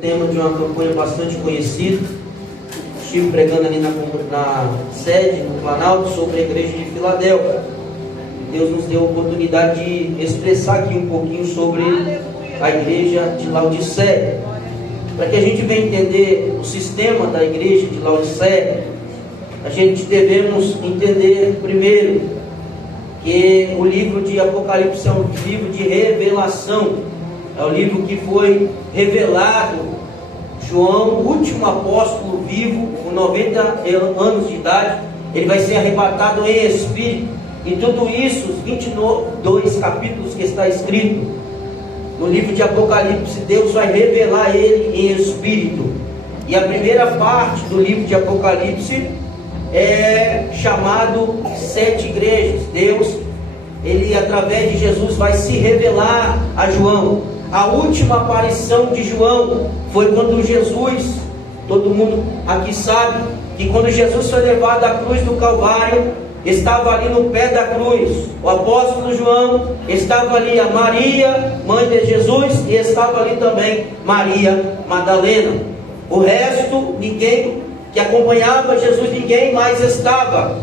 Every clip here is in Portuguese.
Tema de uma campanha bastante conhecida. Estive pregando ali na sede, no Planalto, sobre a igreja de Filadélfia. Deus nos deu a oportunidade de expressar aqui um pouquinho sobre a igreja de Laodiceia. Para que a gente venha entender o sistema da igreja de Laodiceia, a gente devemos entender primeiro que o livro de Apocalipse é um livro de revelação. É o livro que foi revelado. João, o último apóstolo vivo, com 90 anos de idade, ele vai ser arrebatado em espírito. E tudo isso, os 22 capítulos que está escrito no livro de Apocalipse, Deus vai revelar ele em espírito. E a primeira parte do livro de Apocalipse é chamado 7 igrejas. Deus, ele através de Jesus vai se revelar a João. A última aparição de João foi quando Jesus, todo mundo aqui sabe, que quando Jesus foi levado à cruz do Calvário, estava ali no pé da cruz o apóstolo João, estava ali a Maria, mãe de Jesus, e estava ali também Maria Madalena. O resto, ninguém que acompanhava Jesus, ninguém mais estava.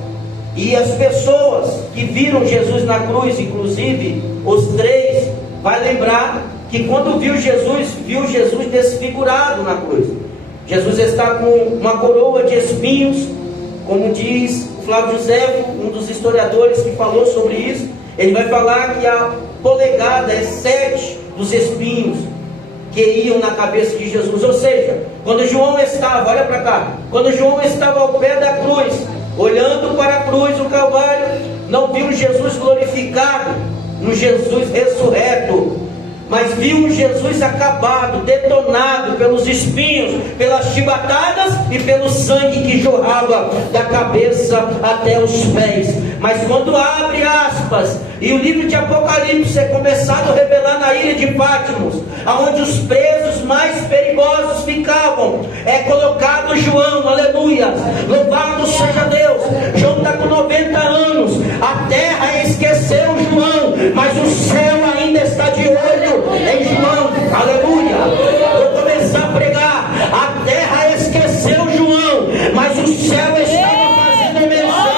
E as pessoas que viram Jesus na cruz, inclusive os 3, vai lembrar que quando viu Jesus desfigurado na cruz. Jesus está com uma coroa de espinhos, como diz Flávio José, um dos historiadores que falou sobre isso. Ele vai falar que a polegada é 7 dos espinhos que iam na cabeça de Jesus. Ou seja, quando João estava, olha para cá, quando João estava ao pé da cruz, olhando para a cruz do Calvário, não viu Jesus glorificado, no Jesus ressurreto, mas viu um Jesus acabado, detonado pelos espinhos, pelas chibatadas e pelo sangue que jorrava da cabeça até os pés. Mas quando abre aspas e o livro de Apocalipse é começado a revelar na ilha de Patmos, aonde os presos mais perigosos ficavam, é colocado João, aleluia, louvado seja Deus. João está com 90 anos, a terra esqueceu João, mas o céu ainda está de olho em João, aleluia. Vou começar a pregar. A terra esqueceu João, mas o céu estava fazendo menção.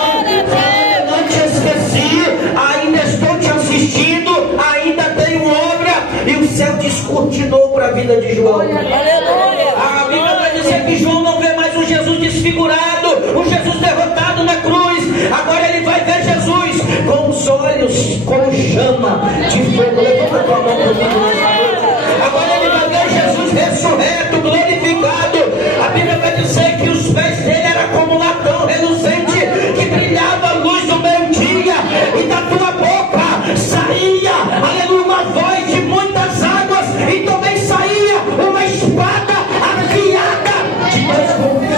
Eu não te esqueci, ainda estou te assistindo, ainda tenho obra. E o céu descortinou para a vida de João. A Bíblia vai dizer que João não vê mais um Jesus desfigurado, um Jesus derrotado na cruz. Agora ele vai ver Jesus com os olhos como chama de fogo. Levanta a tua mão comigo nessa noite. Agora ele vai ver Jesus ressurreto, glorificado. A Bíblia vai dizer que os pés dele eram como latão reluzente, que brilhava a luz do meio-dia, e da tua boca saía, aleluia, uma voz de muitas águas, e também saía uma espada afiada de 2 gumes.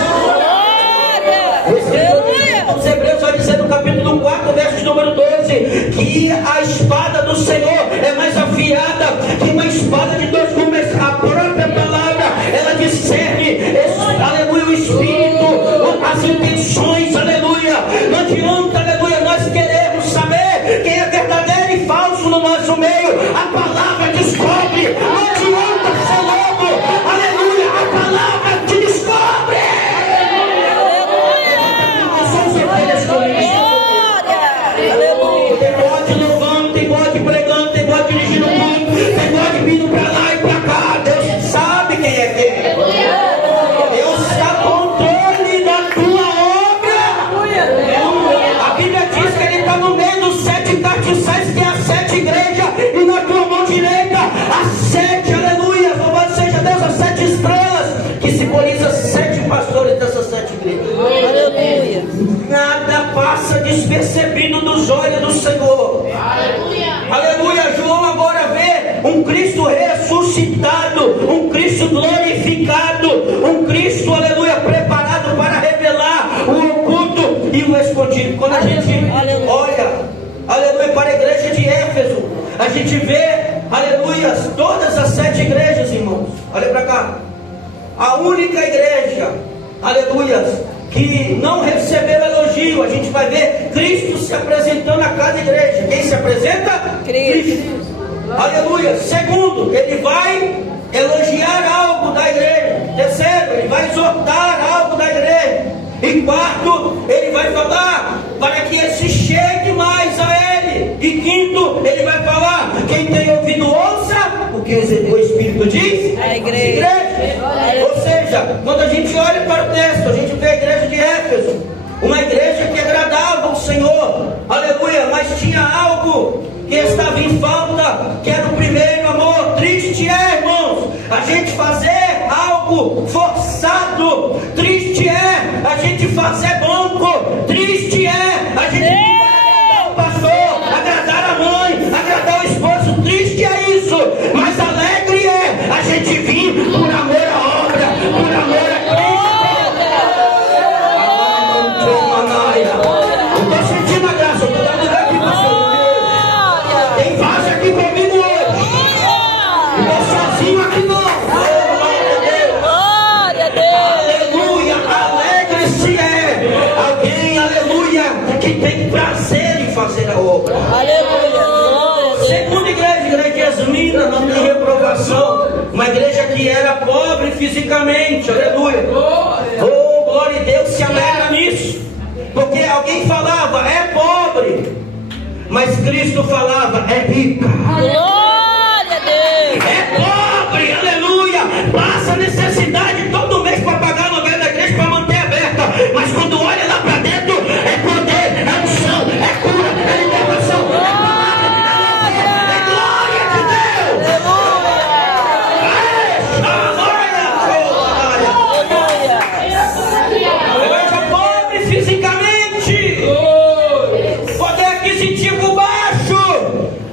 Os Hebreus vai dizer no capítulo 4, verso número 12, que a espada do Senhor é mais afiada que uma espada de 2 gumes. A própria palavra, ela discerne, aleluia, o espírito, as intenções, aleluia. Não adianta, aleluia, nós queremos saber quem é verdadeiro e falso no nosso meio. A palavra descobre. Não adianta ser louco, aleluia, a palavra te descobre. Tem bode louvando, tem bode pregando, tem bode dirigindo o mundo, tem bode vindo pra lá e pra cá. Deus sabe quem é quem. Deus está controle da tua obra. A Bíblia diz que ele está no meio dos 7 castiçais, que é as 7 igrejas, e na tua mão direita as 7, aleluia, louvado seja Deus, as 7 estrelas, que simboliza 7 pastores dessas 7 igrejas. Aleluia. Nada passa despercebido dos olhos do Senhor. Aleluia. Aleluia. João agora vê um Cristo ressuscitado, um Cristo glorificado, um Cristo, aleluia, preparado para revelar o oculto e o escondido. Quando a gente olha, aleluia, para a igreja de Éfeso, a gente vê, aleluia, todas as 7 igrejas, irmãos. Olha para cá. A única igreja, aleluia, que não recebeu elogio. A gente vai ver Cristo se apresentando a cada igreja. Quem se apresenta? Cristo. Aleluia. Segundo, ele vai elogiar algo da igreja. E quarto, ele vai falar para que se chegue mais a ele. E quinto, ele vai falar: quem tem ouvido, ouça o que o Espírito diz. A igreja. Ou seja, quando a gente olha para o texto, a gente vê a igreja de Éfeso, uma igreja que agradava ao Senhor, aleluia, mas tinha algo que estava em falta, que era o primeiro amor. Triste é, irmãos, a gente fazer algo forçado. Triste é a gente fazer banco. Triste é a gente agradar o pastor, agradar a mãe, agradar o esposo. Triste é isso, mas alegre é a gente vir por amor à obra, por amor a Cristo. Eu estou sentindo a graça, eu estou dando lugar aqui para o Senhor. Tem vaso aqui comigo hoje. Não estou sozinho aqui não. Glória a Deus. Aleluia, alegre-se é alguém, aleluia, que tem prazer em fazer a obra. Aleluia. Glória a Deus. Segunda igreja Yasmina, não tem reprovação. Uma igreja que era pobre fisicamente, aleluia. Oh, glória a Deus, se alegra nisso. Porque alguém falava, é pobre, mas Cristo falava, é rica. Glória a Deus. É pobre, aleluia. Passa necessidade todo mês para pagar a aluguel da igreja para manter aberta. Mas quando olha lá para dentro, é poder, é unção, é cura, é libertação, é palavra, é glória de Deus. Aleluia. Pobre fisicamente, poder aquisitivo baixo,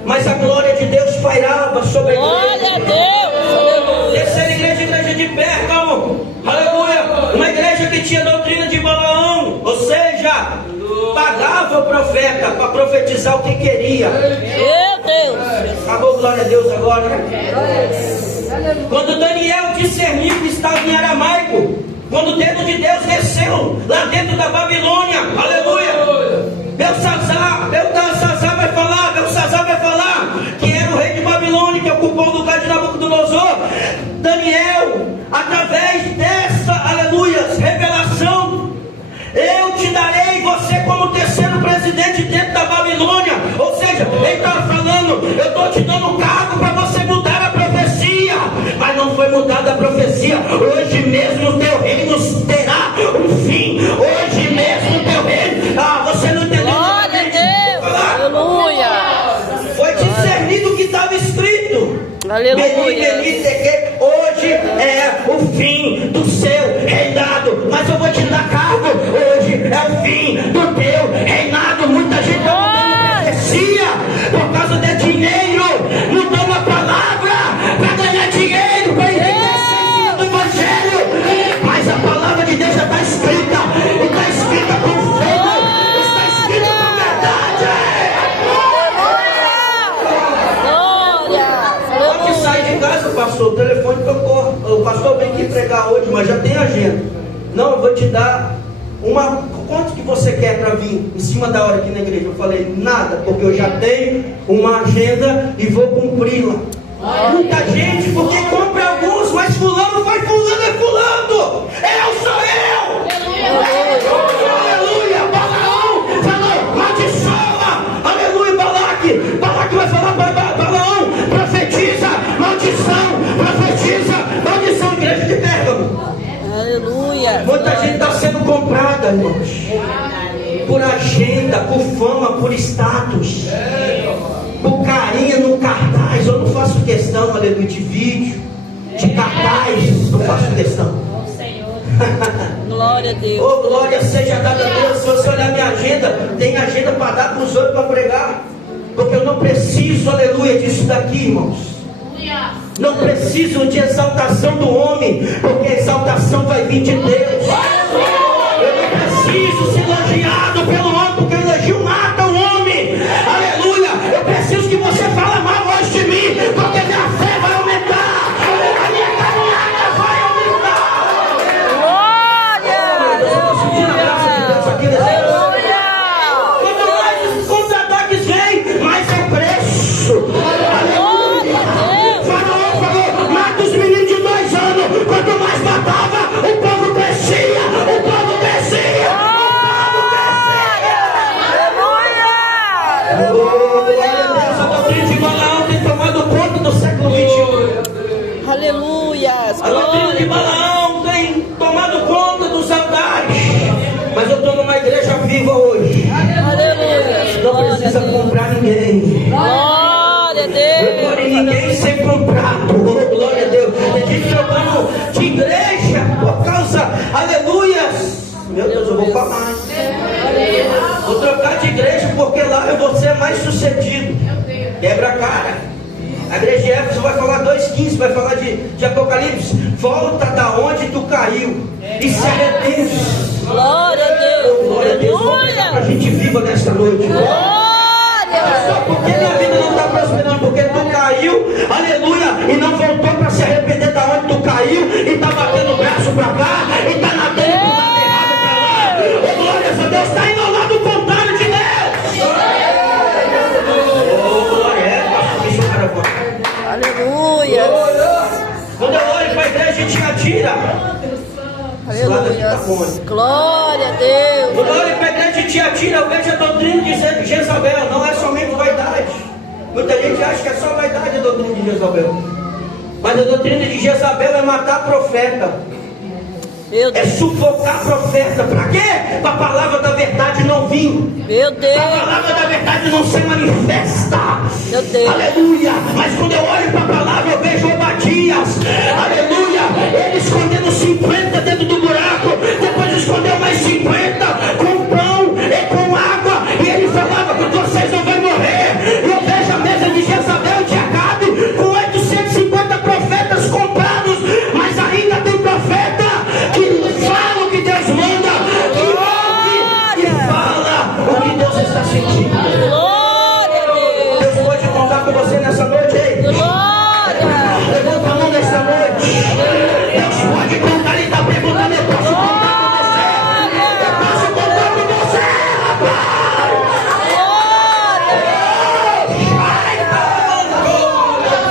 mas a glória de Deus pairava sobre a Glória igreja. a Deus. Terceira igreja, igreja de Pérgamo, aleluia, uma igreja que tinha doutrina de Balaão, ou seja, pagava o profeta para profetizar o que queria. Meu Deus. Acabou, glória a Deus agora, né? Quando Daniel discerniu que estava em aramaico, quando o dedo de Deus desceu lá dentro da Babilônia, aleluia, Belsazar vai falar que era o rei de Babilônia que ocupou o lugar de Nabucodonosor. Daniel, através dessa, aleluia, revelação, eu te darei você como terceiro presidente dentro da Babilônia. Ou seja, ele estava falando, eu estou te dando um cargo para você mudar a profecia. Mas não foi mudada a profecia. Hoje mesmo o teu reino terá um fim. Hoje mesmo o teu reino. Você não entendeu? Glória a Deus. Aleluia. Foi discernido o que estava escrito. Aleluia. Hoje é o fim do seu reinado. Mas eu vou te dar cargo. Hoje é o fim do teu reinado. Muita gente está mudando profecia por causa de dinheiro, mudando a palavra para ganhar dinheiro, para enriquecer do evangelho. Mas a palavra de Deus já está escrita, e está escrita com fogo, está escrita com verdade. Quando sai de casa, pastor, o telefone tocou. O pastor vem aqui pregar hoje, mas já tem agenda. Não, eu vou te dar quanto que você quer para vir em cima da hora aqui na igreja? Eu falei, nada, porque eu já tenho uma agenda e vou cumpri-la. Muita gente, porque compra alguns, mas fulano vai fulano, é fulano. Eu sou eu. Aleluia. Balaão falou, maldiçoa. Aleluia, Balaque vai falar para Balaão, profetiza, maldição, igreja de Pérgamo. Aleluia. Muita gente está sendo comprada, irmãos, por agenda, por fama, por status, por carinha no cartaz. Eu não faço questão, aleluia, de vídeo, de cartaz, não faço questão. Glória a Deus. Oh, glória seja dada a Deus. Se você olhar minha agenda, tem agenda para dar para os outros para pregar, porque eu não preciso, aleluia, disso daqui, irmãos. Não preciso de exaltação do homem, porque a exaltação vai vir de Deus. Eu não preciso ser elogiado pelo homem, porque o elogio mata o homem. Aleluia. Eu preciso que você fale mal hoje de mim, porque minha fé vai aumentar, a minha caminhada vai aumentar. Glória. Eu estou sentindo a graça de Deus aqui nesse Aleluia. Quanto mais contra-ataques vem, mais é preço. Falou, mata os meninos de 2 anos. Quanto mais matava, o povo doutrina de Balaão tem tomado conta dos altares. Mas eu estou numa igreja viva hoje. Aleluia. Não precisa comprar ninguém. Glória a Deus. Glória a ninguém ser comprado. Oh, glória a Deus. Tem gente trocando de igreja por causa, aleluia. Meu Deus, eu vou falar. Vou trocar de igreja porque lá eu vou ser mais sucedido. Quebra a cara. A igreja de Éfeso vai falar 2,15, vai falar de Apocalipse. Volta da onde tu caiu e se arrepende. Glória a Deus. Glória a Deus. Vamos pegar pra gente viva nesta noite. Glória. Só porque minha vida não está prosperando, porque tu caiu, aleluia, e não voltou para se arrepender da onde tu caiu, e está batendo o braço para cá, e está nadando com o errado para lá. Oh, glória a Deus, está indo ao lado contrário de Deus. Oh, glória a Deus. Aleluia. Quando eu olho para a igreja de Tiatira, Aleluia. Glória a Deus. quando eu olho para a igreja de Tiatira, eu vejo a doutrina de Jezabel, não é somente vaidade. Muita gente acha que é só vaidade a doutrina de Jezabel. Mas a doutrina de Jezabel é matar profeta. Meu É Deus. sufocar profeta. Para quê? Para a palavra da verdade não vir. Meu Deus. Para a palavra da verdade não se manifesta. Meu Deus. Aleluia. Mas quando eu olho para a palavra, eu vejo Obadias. Aleluia. Ele escondendo 50 dentro do buraco. Depois escondeu mais 50 com pão e com água. E ele falava que vocês não vão morrer. E eu vejo a mesa de Jezabel de Acabe com 850 profetas comprados. Mas ainda tem profeta que fala o que Deus manda, que ouve e fala o que Deus está sentindo. Glória a Deus. Deus pode contar com você nessa noite aí. Glória. Levanta a mão nessa noite. Deus pode contar e está perguntando: eu posso contar com você? Eu posso contar com você, rapaz?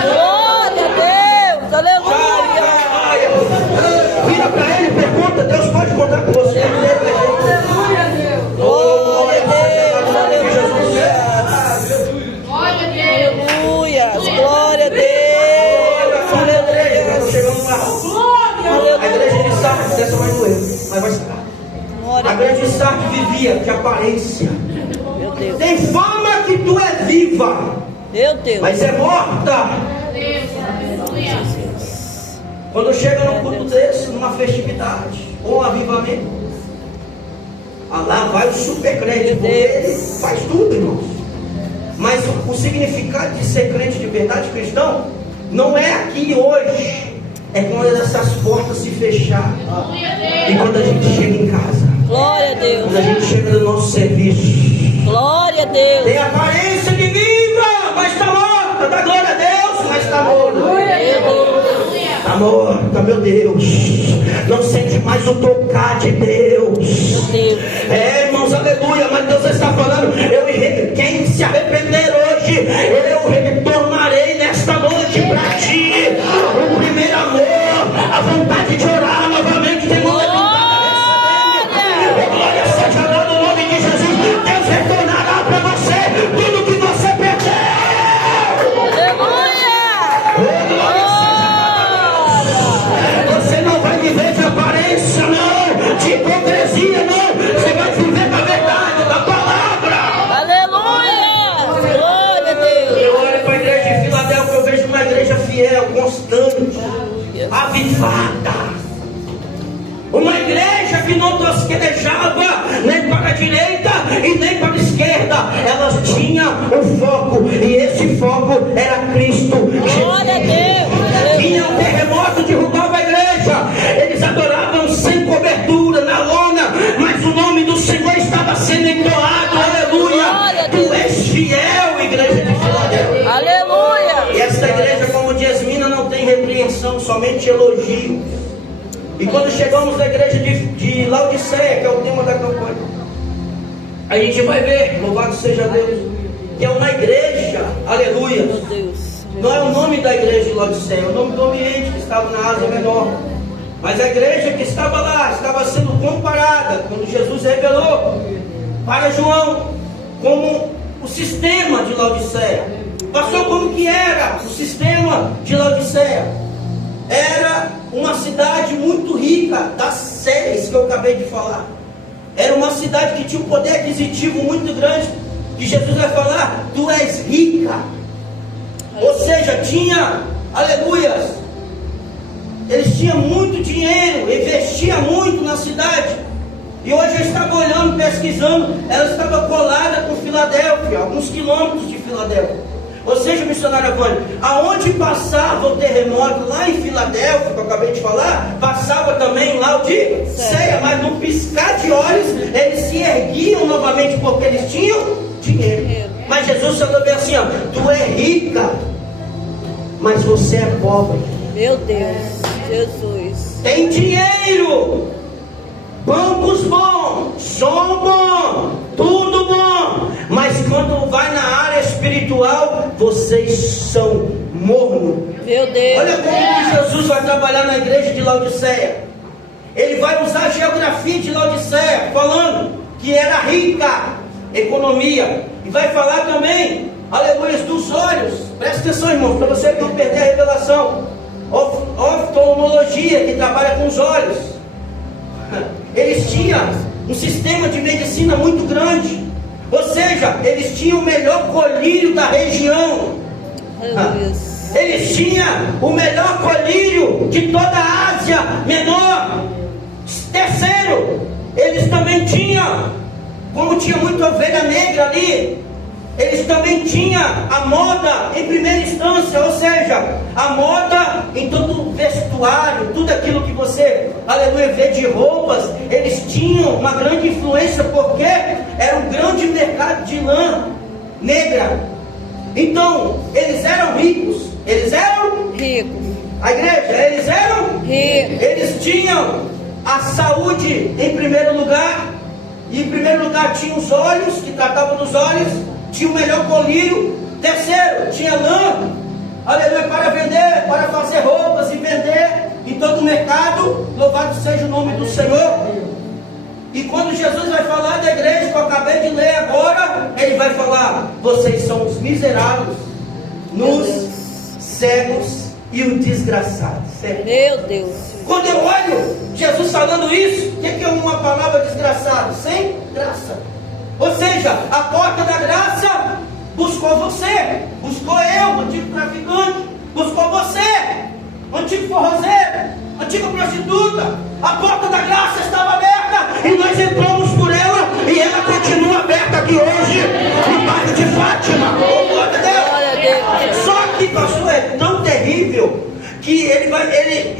Glória a Deus. Aleluia. Vira para ele e pergunta: Deus pode contar com você? Glória a Deus. Aleluia. Glória a Deus. Aleluia. Chegando lá. A igreja de Sardes, essa vai doer, mas vai sarar. Glória A a Deus. igreja de Sardes vivia de aparência. Meu Deus. Tem fama que tu é viva, Meu Deus. mas é morta. Quando chega num culto desse, numa festividade, ou um avivamento, lá vai o super crente, porque ele faz tudo, irmãos. Mas o significado de ser crente de verdade cristão não é aqui hoje, é quando essas portas se fecharem. E quando a gente chega em casa, Glória a Deus. quando a gente chega no nosso serviço, Glória a Deus. tem aparência de viva, mas está morta. Dá glória a Deus, mas está morta. Está morta, meu Deus. Não sente mais o tocar de Deus. Meu Deus. Irmãos, aleluia. Mas Deus está falando: quem se arrepender hoje, eu retornarei nesta noite para ti. O primeiro amor, a vontade de orar novamente, tem muita vontade de receber. Glória seja dada no nome de Jesus. Deus retornará para você tudo que você perdeu. Aleluia. Você não vai viver de aparência, não, de hipocrisia, não. Você vai viver da verdade, da palavra. Aleluia. Glória a Deus. Eu olho para a igreja de Filadélfia, eu vejo uma igreja fiel, constante, avivada. Uma igreja que não tosquejava nem para a direita e nem para a esquerda. Elas tinham um foco, e esse foco era Cristo Glória a Jesus. Deus. Vinha um terremoto, derrubava a igreja. Eles adoravam sem cobertura, na lona, mas o nome do Senhor estava sendo entoado. Aleluia. Tu és fiel, igreja de Filadélfia. Aleluia. E esta igreja, como diz Mina, não tem repreensão, somente elogio. E quando chegamos na igreja de Laodiceia, que é o tema da campanha, a gente vai ver, louvado seja Deus, que é uma igreja, aleluia. Meu Deus. Não é o nome da igreja de Laodiceia, é o nome do ambiente que estava na Ásia Menor. Mas a igreja que estava lá, estava sendo comparada, quando Jesus revelou para João, como o sistema de Laodiceia. Passou como que era o sistema de Laodiceia. era uma cidade muito rica, das 6 que eu acabei de falar. Era uma cidade que tinha um poder aquisitivo muito grande, que Jesus vai falar, tu és rica. Ou seja, tinha, aleluias, eles tinham muito dinheiro, investiam muito na cidade. E hoje eu estava olhando, pesquisando, ela estava colada com Filadélfia, alguns quilômetros de Filadélfia. Ou seja, missionário Vânia, aonde passava o terremoto lá em Filadélfia, que eu acabei de falar, passava também Laodiceia, mas no piscar de olhos, eles se erguiam novamente, porque eles tinham dinheiro. Mas Jesus falou bem assim, ó, tu é rica, mas você é pobre. Meu Deus, Jesus. Tem dinheiro, bancos bons, som bom, tudo bom, mas quando vai na área espiritual, vocês são mornos. Meu Deus. Olha como que Jesus vai trabalhar na igreja de Laodiceia. Ele vai usar a geografia de Laodiceia, falando que era rica, economia, e vai falar também, aleluia, dos olhos. Presta atenção, irmão, para você não perder a revelação. Oftalmologia, que trabalha com os olhos. Eles tinham um sistema de medicina muito grande. Ou seja, eles tinham o melhor colírio da região. Eles tinham o melhor colírio de toda a Ásia Menor. Terceiro, eles também tinham, como tinha muita ovelha negra ali, eles também tinham a moda em primeira instância, ou seja, a moda em todo o vestuário, tudo aquilo que você, aleluia, vê de roupas, eles tinham uma grande influência, porque era um grande mercado de lã negra. Então, eles eram ricos, eles eram ricos. A igreja, eles eram ricos. Eles tinham a saúde em primeiro lugar, e em primeiro lugar tinha os olhos, que tratavam dos olhos, tinha o melhor colírio. Terceiro, tinha lã, aleluia, para vender, para fazer roupas e vender em todo o mercado. Louvado seja o nome do Senhor. E quando Jesus vai falar da igreja, que eu acabei de ler agora, ele vai falar, vocês são os miseráveis, nos cegos e os desgraçados. Certo? Meu Deus. Quando eu olho Jesus falando isso, o que é uma palavra desgraçado? Sem graça. Ou seja, a porta da graça buscou você, buscou eu, antigo traficante, buscou você, antigo forrozeiro, antiga prostituta. A porta da graça estava aberta e nós entramos por ela, e ela continua aberta aqui hoje, no bairro de Fátima. Oh, glória a Deus. Só que, pastor, é tão terrível que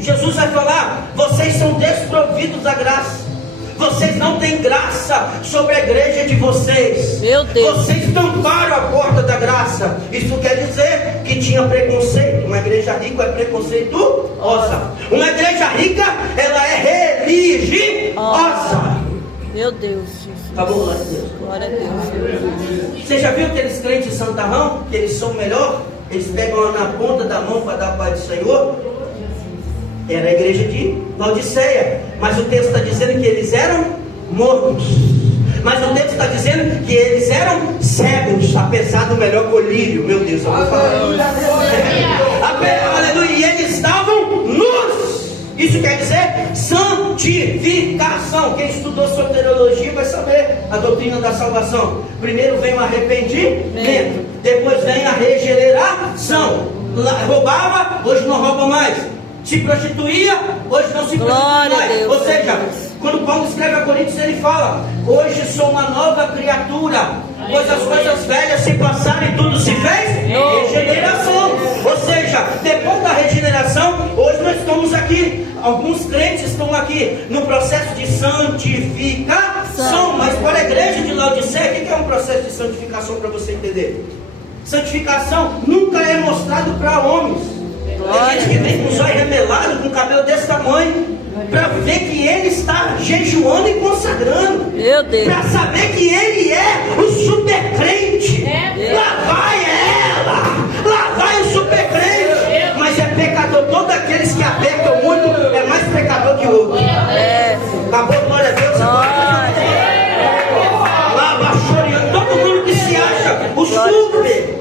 Jesus vai falar, vocês são desprovidos da graça. Vocês não têm graça sobre a igreja de vocês. Meu Deus. Vocês tamparam a porta da graça. Isso quer dizer que tinha preconceito. Uma igreja rica é preconceituosa. Uma igreja rica, ela é religiosa. Meu Deus, Jesus. Tá bom, glória a Deus. Glória a Deus. Você já viu aqueles crentes santarrão? Que eles são melhor? Eles pegam na ponta da mão para dar a paz do Senhor. Era a igreja de Laodiceia, mas o texto está dizendo que eles eram mortos. Mas o texto está dizendo que eles eram cegos, apesar do melhor colírio. Meu Deus, eu vou falar. Aleluia. E eles estavam nus. Isso quer dizer santificação. Quem estudou soteriologia vai saber a doutrina da salvação. Primeiro vem o arrependimento, depois vem a regeneração. Roubava, hoje não rouba mais. Se prostituía, hoje não se prostitui mais. Ou seja, quando Paulo escreve a Coríntios, ele fala, hoje sou uma nova criatura, pois as coisas velhas se passaram e tudo se fez regeneração. Ou seja, depois da regeneração, hoje nós estamos aqui, alguns crentes estão aqui no processo de santificação. Mas para a igreja de Laodiceia, o que é um processo de santificação, para você entender? Santificação nunca é mostrado para homens. Tem gente que vem com o zóio remelado, com o cabelo desse tamanho, para ver que ele está jejuando e consagrando, para saber que ele é o super crente. Lá vai ela, lá vai o super crente. Mas é pecador. Todos aqueles que apertam muito é mais pecador que o outro. Acabou, glória a Deus. Lá baixoreando todo mundo que se acha o super.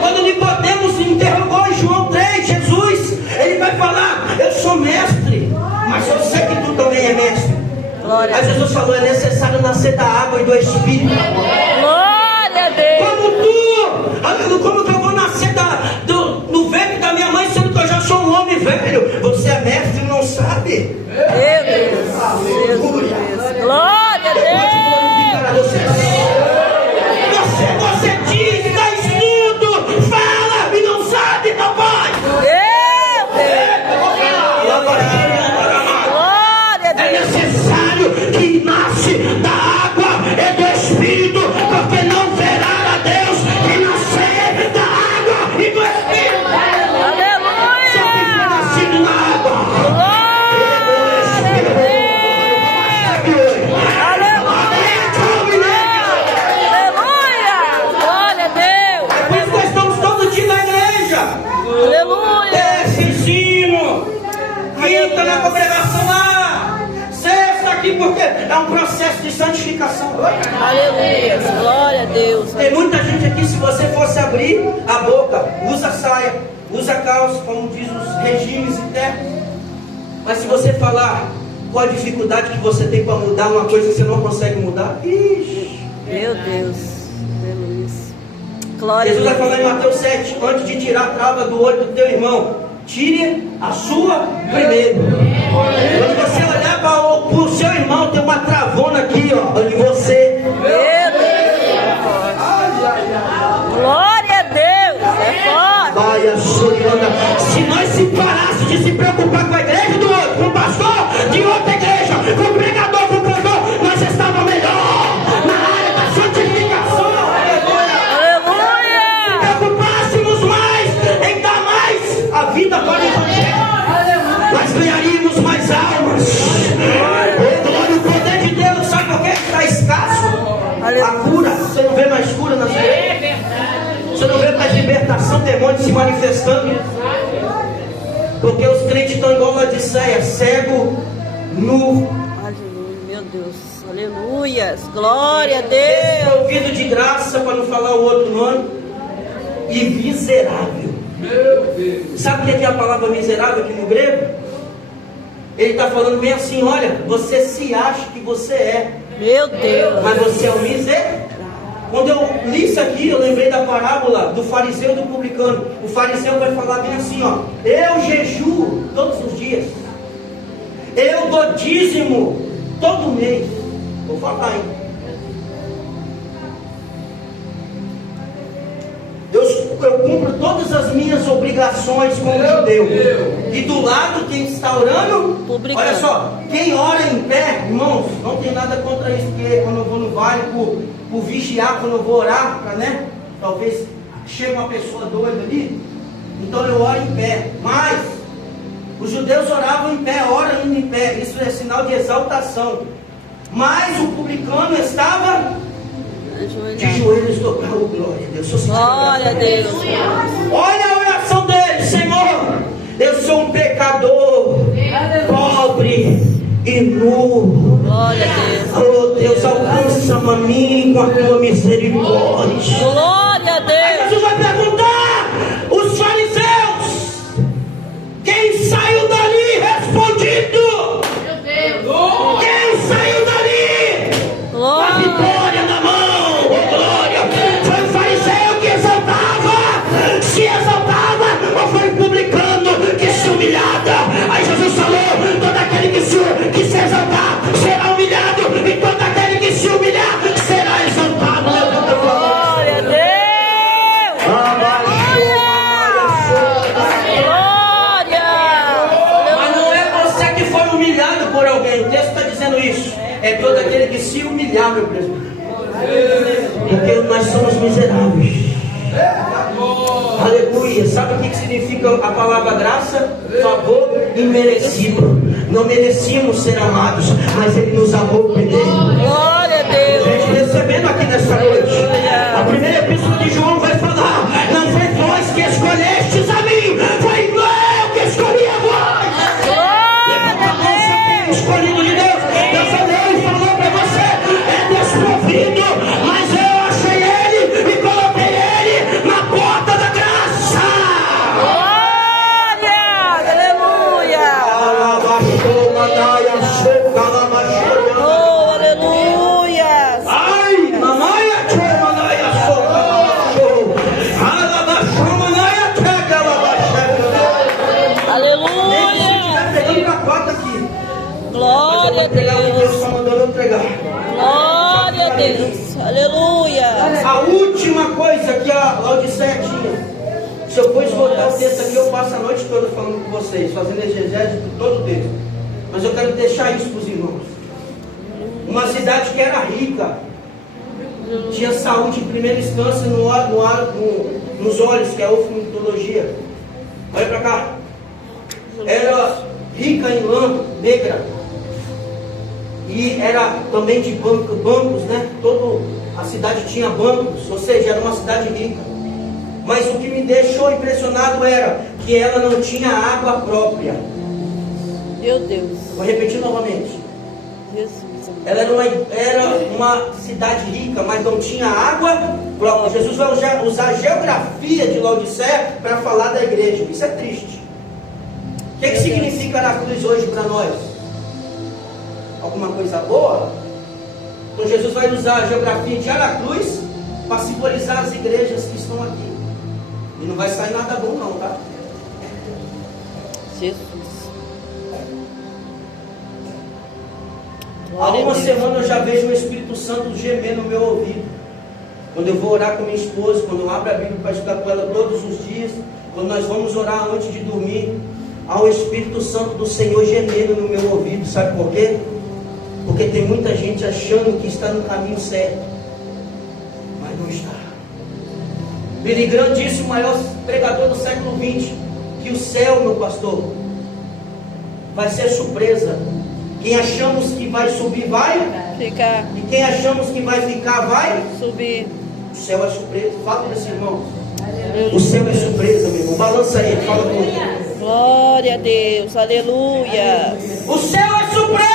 Quando Nicodemos interrogou em João 3, Jesus, ele vai falar, Glória a Aí Jesus falou, é necessário nascer da água e do Espírito. Glória a Deus. Como que eu vou nascer no ventre da minha mãe, sendo que eu já sou um homem velho? Você é mestre e não sabe. Meu Deus. Jesus. Glória a Deus. Você diz, dá estudo, fala e não sabe, papai. Meu Deus. Glória a É Deus. necessário que nasce da água e do Espírito, porque não verá a Deus que nascer da água e do Espírito. Aleluia. Nascido na água. Glória a Deus. Aleluia. Glória a Deus. Por isso nós estamos todo dia na igreja. Aleluia. Esse ensino. Quinta na congregação lá. Sexta aqui, porque é um processo de santificação. Aleluia. Glória a Deus. Tem muita gente aqui, se você fosse abrir a boca, usa saia, usa calça, como diz os regimes internos. Mas se você falar qual a dificuldade que você tem para mudar uma coisa que você não consegue mudar, ixi. Meu Deus. Aleluia. Glória Jesus a vai falar em Deus. Mateus 7, antes de tirar a trava do olho do teu irmão, tire a sua primeiro. Quando você olhar para o seu irmão, tem uma travana aqui, ó, onde você. Meu Deus. Glória a Deus. É forte. Vai, a Soriana. Se nós se parássemos de se preocupar com a igreja do outro, com o pastor de outra igreja, com o pregador, com o cantor, nós estávamos melhor na área da santificação. Aleluia. Preocupássemos mais em dar mais a vida para o Evangelho, nós ganharíamos mais almas. Glória, o poder de Deus, sabe por que está escasso? A cura, você não vê mais cura nas igrejas. Você não vê mais libertação, demônio se manifestando. Porque os crentes estão igual Laodiceia, cego, nu, Aleluia. Meu Deus. Aleluia. Glória a Deus. desprovido de graça, para não falar o outro nome, e miserável. Sabe o que é a palavra miserável aqui no grego? Ele está falando bem assim, olha, você se acha que você é, Meu Deus. mas você é o miserável. Quando eu li isso aqui, eu lembrei da parábola do fariseu e do publicano. O fariseu vai falar bem assim, ó: eu jejuo todos os dias, eu dou dízimo todo mês. Vou falar, hein? Eu cumpro todas as minhas obrigações como judeu. E do lado, quem está orando, Publicano. olha só, quem ora em pé, irmãos, não tem nada contra isso, porque quando eu vou no vale por vigiar, quando eu vou orar, pra, né? Talvez chegue uma pessoa doida ali, então eu oro em pé. Mas os judeus oravam em pé, oram indo em pé, isso é sinal de exaltação. Mas o publicano estava de joelhos dobrado, glória a Deus. Glória a Deus. Olha a oração dele: Senhor, eu sou um pecador, pobre e nu. Glória a Deus. Oh Deus, alcança-me a mim com a tua misericórdia. Glória a Aí Deus. Jesus vai perguntar: os fariseus, quem saiu dali respondido? Quem saiu dali com a Glória. vitória na mão? Oh glória! Foi o fariseu que exaltava, se exaltava, ou foi o publicano que se humilhava? Aí Jesus falou: todo aquele que se exaltar será humilhado, e todo aquele que se humilhar será exaltado. Glória a Deus. Mas não é você que foi humilhado por alguém, o texto está dizendo isso. É todo aquele que se humilhar, meu presbítero. Porque nós somos miseráveis. Aleluia. Sabe o que significa a palavra graça? Favor imerecido. Não merecíamos ser amados, mas Ele nos amou primeiro. Glória a Deus. Gente, recebendo aqui nesta noite, a primeira epístola de João vai falar: não foi vós que escolhestes a mim, foi eu que escolhi a vós. Levanta a mão, você é escolhido de Deus. Deus olhou e falou para você: é desprovido, mas eu achei ele e coloquei ele na porta da graça. Glória. Aleluia. Alabastou, manaia, soca, alabastou. Glória Mas eu vou a entregar o que Deus Deus. está mandando eu entregar. Glória a Deus. Aleluia. A última coisa que a Laodiceia tinha. Se eu fosse voltar o texto aqui, eu passo a noite toda falando com vocês, fazendo exegese de todo o texto. Mas eu quero deixar isso para os irmãos. Uma cidade que era rica, tinha saúde em primeira instância nos olhos, que é a oftalmologia. Olha para cá. Era rica em lã negra. E era também de bancos, né? Toda a cidade tinha bancos, ou seja, era uma cidade rica. Mas o que me deixou impressionado era que ela não tinha água própria. Meu Deus. Vou repetir novamente. Jesus. Ela era uma cidade rica, mas não tinha água própria. Jesus vai usar a geografia de Laodiceia para falar da igreja. Isso é triste. O que significa Aracruz hoje para nós? Alguma coisa boa? Então Jesus vai usar a geografia de Aracruz para simbolizar as igrejas que estão aqui. E não vai sair nada bom não, tá? Jesus. Há uma semana eu já vejo o Espírito Santo gemer no meu ouvido. Quando eu vou orar com minha esposa, quando eu abro a Bíblia para estudar com ela todos os dias, quando nós vamos orar antes de dormir, há o Espírito Santo do Senhor gemendo no meu ouvido. Sabe por quê? Porque tem muita gente achando que está no caminho certo, mas não está. Billy Graham disse, o maior pregador do século XX, que o céu, meu pastor, vai ser surpresa. Quem achamos que vai subir vai ficar. E quem achamos que vai ficar vai subir. O céu é surpresa. Fala desse irmão. O céu é surpresa, meu irmão. Balança aí, fala com ele. Glória a Deus, aleluia. O céu é surpresa.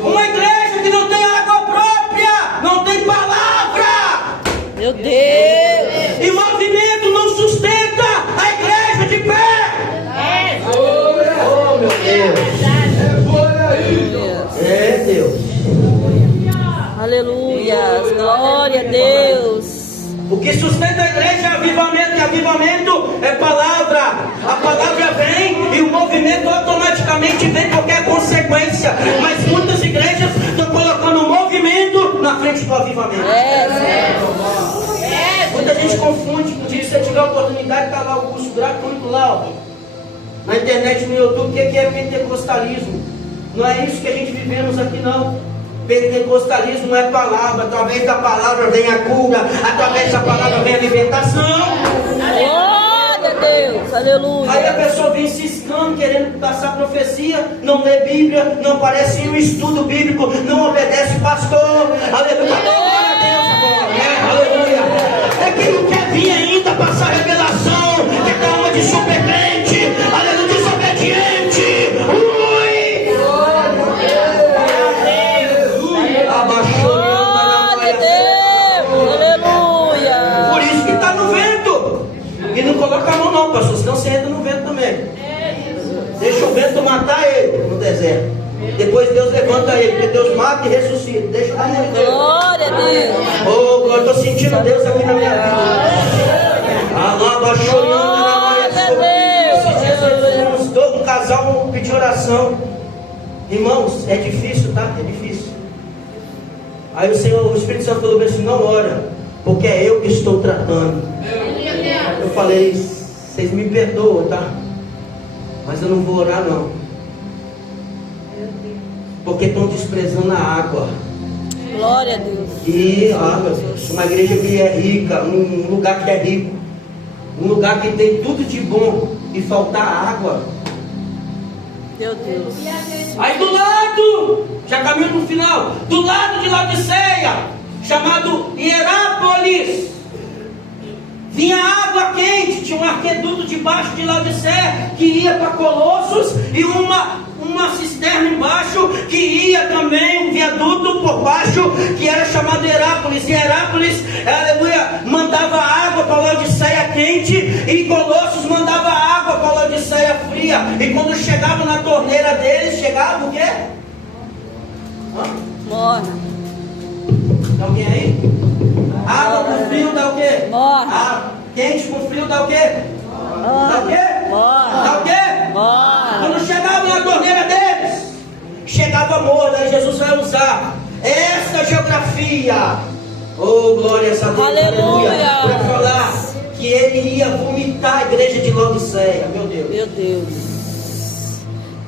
Uma igreja que não tem água própria, não tem palavra. Meu Deus. E movimento não sustenta a igreja de pé. Oh, meu Deus. É Deus. Aleluia. Glória a Deus. O que sustenta a igreja é avivamento, e avivamento é palavra. A palavra vem e o movimento automaticamente vem qualquer consequência. Mas muitas igrejas estão colocando o movimento na frente do avivamento. Muita gente confunde. Um dia que você tiver a oportunidade, está lá o curso gratuito lá, ó, na internet, no YouTube, o que é pentecostalismo? Não é isso que a gente vivemos aqui não. Pentecostalismo é palavra. Através da palavra vem a cura, através da palavra vem a libertação. Glória a Deus, aleluia. Aí a pessoa vem ciscando, querendo passar profecia, não lê Bíblia, não aparece em um estudo bíblico, não obedece pastor. Aleluia. Glória a Deus agora. Aleluia. É que não quer vir ainda passar revelação, quer dar uma de super crente, aleluia, desobediente. Por isso que está no vento. E não coloca a mão não, pastor, senão você entra no vento também. Deixa o vento matar ele no deserto. Depois Deus levanta ele, porque Deus mata e ressuscita. Deixa o vento dele. Glória a Deus. Oh, eu estou sentindo Deus aqui na minha vida. Um casal pediu oração. Irmãos, é difícil, tá? É difícil. Aí o Espírito Santo falou assim, não ora, porque é eu que estou tratando. Eu falei, vocês me perdoam, tá? Mas eu não vou orar não. Porque estão desprezando a água. Glória a Deus. E uma igreja que é rica, um lugar que é rico, um lugar que tem tudo de bom e faltar água. Meu Deus. Aí do lado, já caminho no final, do lado de Laodiceia, chamado Hierápolis, vinha água quente, tinha um arqueduto debaixo de Laodiceia que ia para Colossos e uma cisterna embaixo que ia também um viaduto por baixo que era chamado Hierápolis. E Hierápolis, aleluia, mandava água para Laodiceia quente e Colossos mandava água para Laodiceia fria. E quando chegava na torneira deles, chegava o quê? Morna. Tem alguém aí? Água com frio dá o quê? Morna. Quente com frio dá o quê? Dá o quê? Morna. Dá o quê? Morna. Quando chegava na torneira chegava morno. Aí Jesus vai usar essa geografia, oh glórias a Deus, aleluia, para falar que ele ia vomitar a igreja de Laodiceia. Meu Deus, Meu Deus.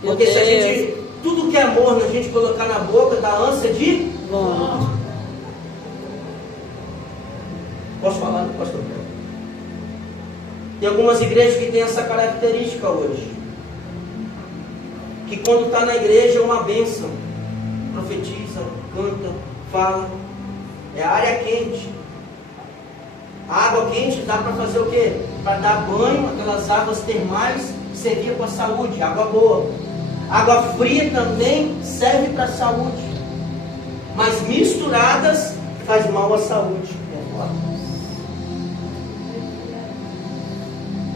Meu porque Deus. se a gente, tudo que é morno, a gente colocar na boca, dá ânsia de Bom. Posso falar, pastor? Tem algumas igrejas que têm essa característica hoje, que quando está na igreja é uma bênção, profetiza, canta, fala, é a área quente. A água quente dá para fazer o quê? Para dar banho, aquelas águas termais, servia para a saúde, água boa. Água fria também serve para a saúde, mas misturadas faz mal à saúde.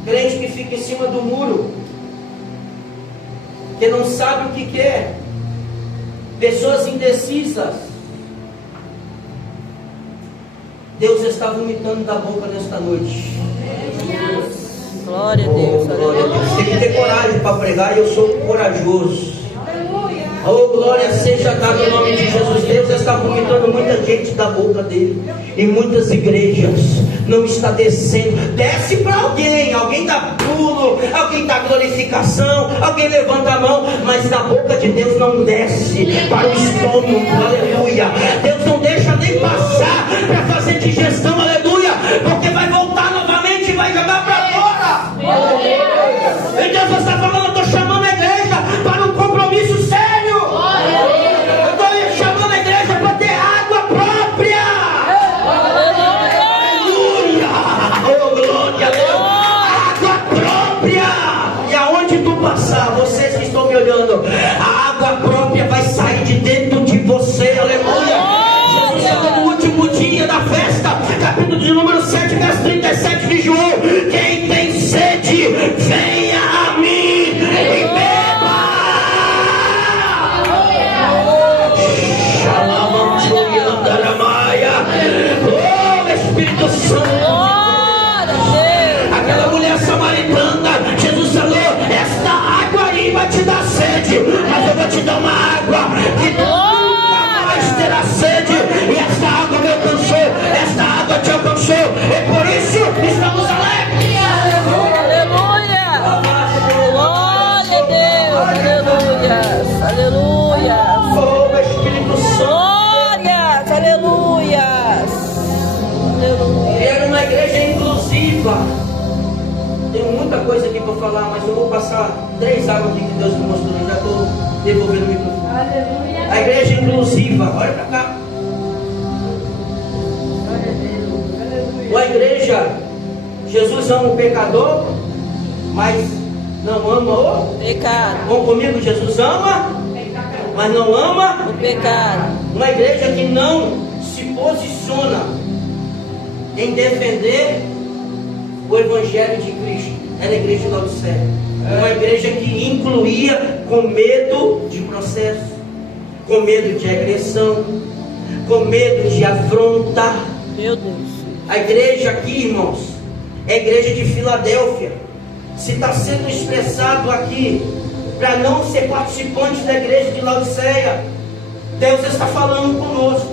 Crente que fica em cima do muro, que não sabe o que quer, pessoas indecisas, Deus está vomitando da boca nesta noite. Glória a Deus. Glória a Deus. Tem que ter coragem para pregar, e eu sou corajoso. Oh, glória seja dada em nome de Jesus. Deus está vomitando muita gente da boca dele. Em muitas igrejas não está descendo. Desce para alguém. Alguém dá pulo, alguém dá glorificação, alguém levanta a mão, mas da boca de Deus não desce para o estômago. Aleluia. Deus não deixa nem passar para fazer digestão. Aleluia. Porque vai voltar novamente e vai jogar para fora. E Deus está falando, eu estou chamando a igreja para um compromisso sério. Eu estou chamando a igreja para ter água própria. Aleluia! Oh, glória a Deus! Água própria! E aonde tu passar, vocês que estão me olhando, a água própria vai sair de dentro de você. Aleluia! Jesus falou no último dia da festa, capítulo de número 7, verso 37 de João: quem tem sede, venha a mim e beba. Oh, Espírito Santo. Aquela mulher samaritana, Jesus falou: esta água aí vai te dar sede, mas eu vou te dar uma água que nunca mais terá sede. E esta água me alcançou, esta água te alcançou, e por isso estamos alegres. Aleluia! Glória a Deus! Aleluia! Aleluia! Oh, Espírito Santo. Glórias! Aleluia! Aleluia! Era uma igreja inclusiva. Tenho muita coisa aqui para falar, mas eu vou passar 3 águas aqui que Deus me mostrou. Eu já estou devolvendo o microfone. Aleluia. A igreja inclusiva. Olha para cá. A igreja, Jesus ama o pecador, mas não ama o Pecado. Vão comigo? Jesus ama, mas não ama O pecado. uma igreja que não se posiciona em defender o Evangelho de Cristo. Era a igreja de Laodiceia. Uma igreja que incluía com medo de processo, com medo de agressão, com medo de afronta. Meu Deus. A igreja aqui, irmãos, é a igreja de Filadélfia. Se está sendo expressado aqui para não ser participante da igreja de Laodiceia, Deus está falando conosco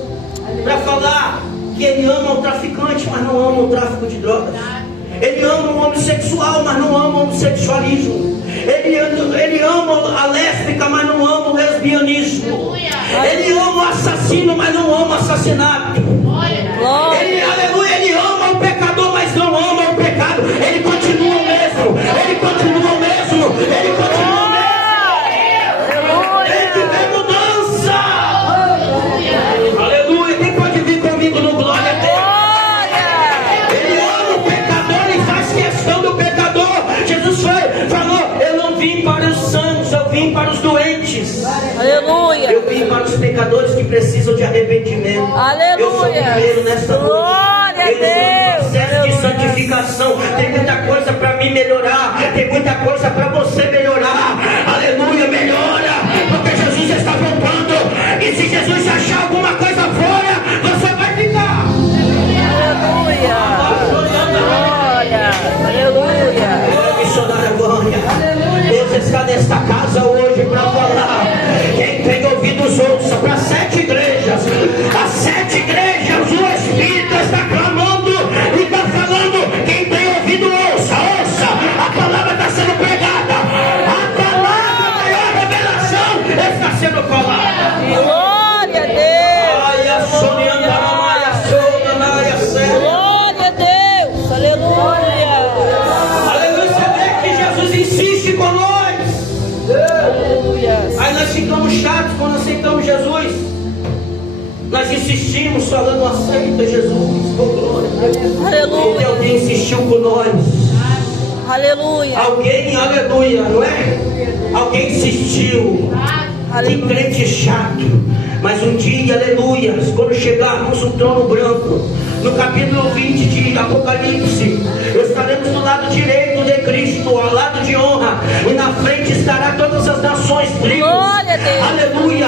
para falar que Ele ama o traficante, mas não ama o tráfico de drogas. Ele ama o homossexual, mas não ama o homossexualismo. Ele ama a lésbica, mas não ama o lesbianismo. Ele ama o assassino, mas não ama o assassinato. Ele, aleluia, ele ama o pecador, mas não ama o pecado. Ele continua o mesmo. Ele continua o mesmo. Ele continua o mesmo. Tem que ter mudança. Aleluia. Quem pode vir comigo no glória a Deus? Ele ama o pecador e faz questão do pecador. Jesus falou: eu não vim para os santos, eu vim para os doentes. Aleluia. Eu vim para os pecadores que precisam de arrependimento. Aleluia. Eu sou guerreiro nesta noite. Glória a Eu estou em Deus. processo de santificação. Tem muita coisa para mim melhorar. Tem muita coisa para você melhorar. Aleluia, melhora. Porque Jesus está voltando. E se Jesus achar alguma coisa fora, você vai ficar. Aleluia. Glória. Aleluia. Missionária glória. Deus está nesta casa hoje para falar. Quem tem Nós insistimos falando, aceita Jesus, oh glória. Aleluia. E alguém insistiu com nós. Aleluia. Alguém, aleluia, não é? Alguém insistiu. Que crente chato. Mas um dia, aleluia, quando chegarmos no trono branco, no capítulo 20 de Apocalipse, estaremos do lado direito de Cristo, ao lado de honra, e na frente estará todas as nações, tribos. Glória a Deus. Aleluia.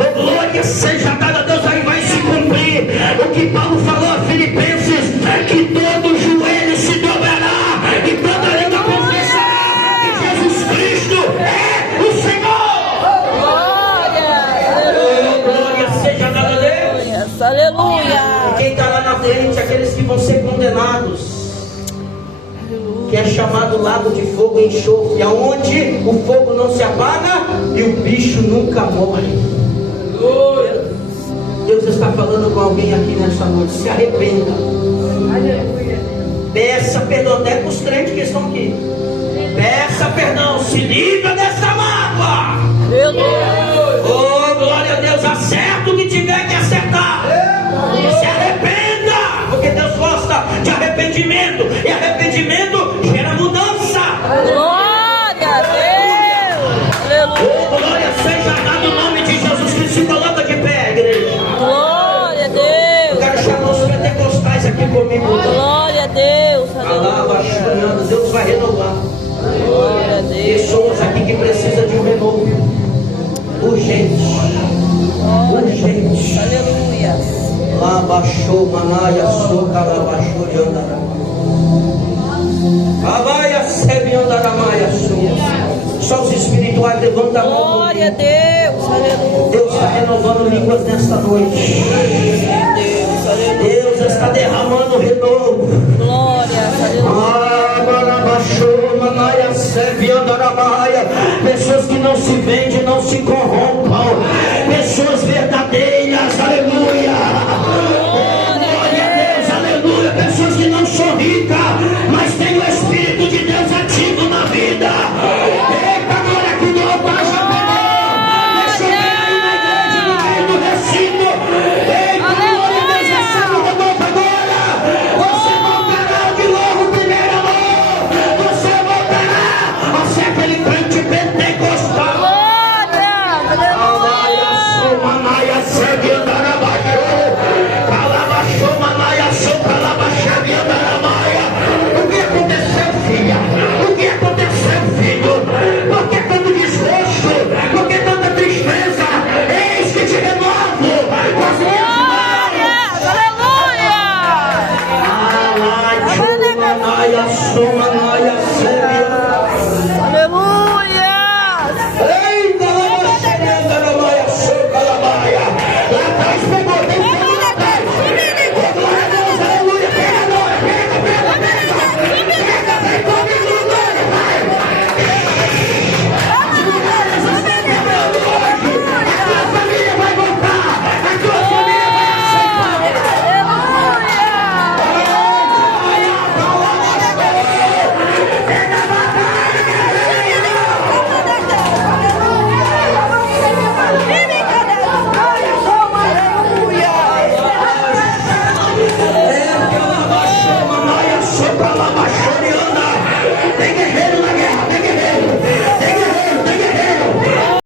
Oh, glória seja dada a Deus. Aí vai se cumprir o que Paulo falou a Filipenses, que todo joelho se dobrará e toda língua confessará que Jesus Cristo é o Senhor. Oh, glória seja dada a Deus. Aleluia. Quem está lá na frente, aqueles que vão ser condenados, que é chamado lago de fogo e enxofre, aonde o fogo não se apaga e o bicho nunca morre. Deus está falando com alguém aqui nessa noite. Se arrependa. Peça perdão até para os crentes que estão aqui. Peça perdão. Se livra dessa mágoa. Oh, glória a Deus. Acerta o que tiver que acertar. Se arrependa, porque Deus gosta de arrependimento. E arrependimento gera mudança. Glória a Deus. Aleluia. Oh, glória seja dado o nome de Jesus Cristo. Se coloca de pé, igreja. Glória a Deus. Eu quero chamar os pentecostais aqui comigo. Glória a Deus. Alava, chorando. Deus vai renovar. Glória a Deus. Pessoas aqui que precisam de um renovo urgente. Urgente. Aleluia. Lá baixou, manaia, soca, lá baixou, e andará. Avaia, sebe, andará, maia, soca. Só os espirituais levantam a mão. Glória a Deus. Aleluia. Deus está renovando línguas nesta noite. Deus está derramando renovo. Glória. Pessoas que não se vendem, não se compram.